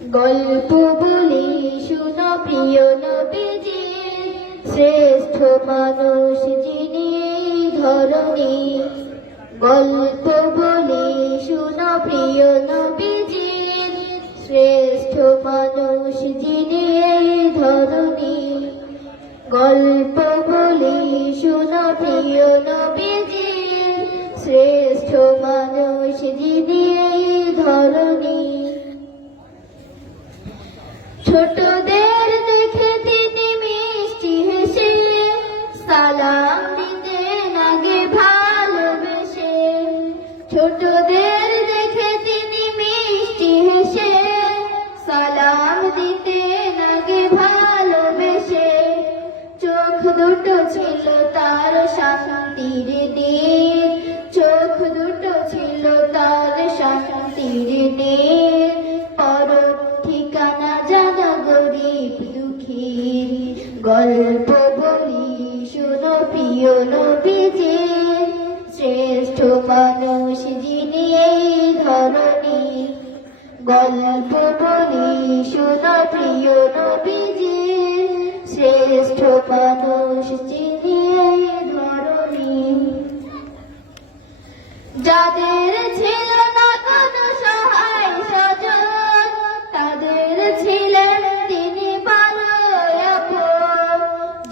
গল্প বলি শুনো প্রিয় নবীজির, শ্রেষ্ঠ মানুষ যিনি এই ধরণী। গল্প বলি শুনো প্রিয় নবীজির, শ্রেষ্ঠ মানুষ যিনি এই ধরণী। গল্প বলি শুনো প্রিয় নবীজির, শ্রেষ্ঠ মানুষ যিনি এই ধরণী। ছোটদের দেখে তিনি মিষ্টি হেসে সালাম দিতেন আগে ভালোবেসে। ছোটদের দেখে তিনি মিষ্টি হেসে সালাম দিতেন আগে ভালোবেসে। চোখ দুটো ছিল তার শান্তির দিক, চোখ দুটো ছিল তার শান্তির দিক। পরম ঠিকানা জানা গরিব দুঃখীর। গল্প বলি শুনো প্রিয় নবীজির, শ্রেষ্ঠ মানুষ যিনি এই ধরণী। গল্প বলি শুনো প্রিয় নবীজির, শ্রেষ্ঠ মানুষ যিনি এই ধরণী। যাদের ছিল না কোনো সহায় স্বজন, তাদের ছিলেন তিনি ভালো আপন।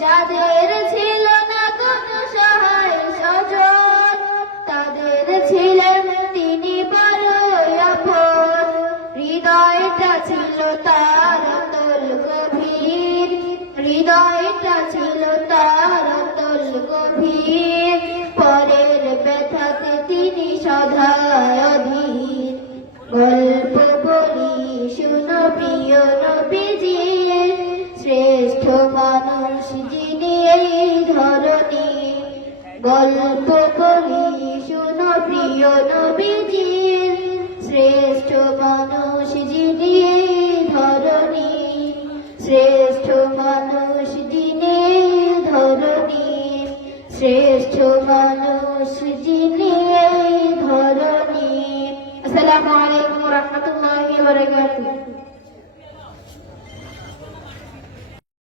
যাদের ছিল না কোনো সহায় স্বজন, তাদের ছিলেন তিনি ভালো আপন। হৃদয়টা ছিল তার অতল গভীর, হৃদয়টা ছিল তার অতল গভীর। পরের ব্যথাতে তিনি সদায় অধীর। গল্প বলি শুনো প্রিয় নবীজির, শ্রেষ্ঠ মানুষ যিনি এই ধরণী। গল্প বলি শুনো প্রিয় নবীজির, শ্রেষ্ঠ মানুষ যিনি এই ধরণী। শ্রেষ্ঠ মানুষ যিনি এই ধরণী, শ্রেষ্ঠ মানুষ যিনি এই ধরণী। আসসালামু আলাইকুম ওয়া রাহমাতুল্লাহি ওয়া বারাকাতুহু।